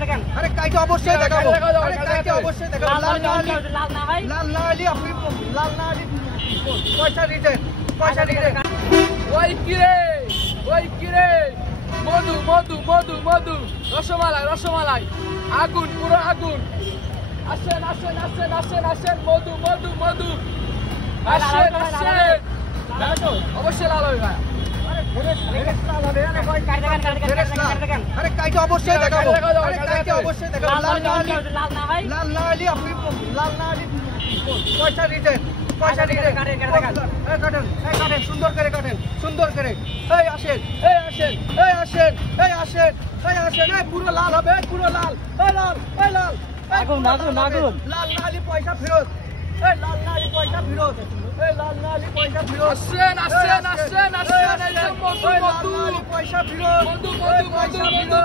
আরে কাইটা অবশ্যই দেখাবো, আরে কাইটা অবশ্যই দেখাবো। লাল না হলে আপনি লাল না হলে পয়সা রিজেক্ট, পয়সা রিজেক্ট। ওই কিরে মধু মধু মধু মধু রসমালাই রসমালাই আগুন পুরো আগুন। আসেন আসেন আসেন আসেন আসেন মধু মধু মধু আসেন আসেন। অবশ্যই লাল হবে ভাই। আরে কাইটা অবশ্যই দেখাবো, আরে কাইটা অবশ্যই দেখাবো। লাল না হলে আপনি লাল না হলে পয়সা রিজেক্ট, পয়সা রিজেক্ট। কাটেন সুন্দর করে কাটেন, সুন্দর করে। এই আসেন এই আসেন এই আসেন এই আসেন এই আসেন। এই পুরো লাল হবে, পুরো লাল। এই লাল এই লাল আগুন আগুন আগুন। লাল না হলে পয়সা ফেরত, এই লাল না হলে পয়সা ফেরত, এই লাল না হলে পয়সা ফেরত। আসেন আসেন আসেন আসেন এই যে মধু মধু পয়সা ফেরত, মধু মধু মধু মধু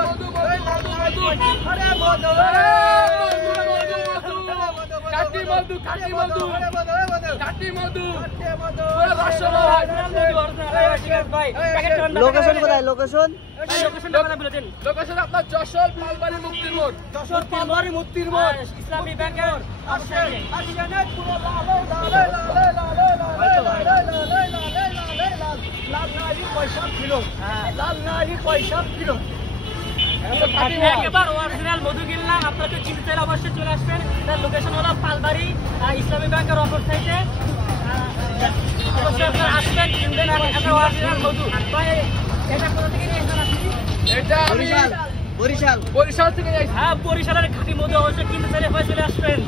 মধু মধু আরে মধু কাটি মধু কাটি মধু কাটি মধু রসমালাই। লোকেশন কোথায়? লোকেশন লোকেশন আপনার যশোর পালবাড়ি মুক্তির মোড়। যশোর পালবাড়ি মুক্তির মোড় ইসলামী ব্যাংকের আসেন আসেন। এই পুরো লাল লাল লাল না হলে পয়সা ফেরত, লাল না হলে পয়সা ফেরত। একেবারে অরিজিনাল মধু কিনলাম। আপনাকে চিনতে চাইলে অবশ্যই চলে আসবেন। তার লোকেশন হলো পালবাড়ি ইসলামী ব্যাংকের অপর সাইডে। অবশ্যই আপনারা আসবেন, কিনবেন একটা অরিজিনাল মধু। এটা কোথা থেকে নিয়েছেন আপনি? এটা আমি বরিশাল বরিশাল থেকে যাইছি। হ্যাঁ, বরিশালের খাঁটি মধু। অবশ্যই কিনতে চাইলে চলে আসবেন।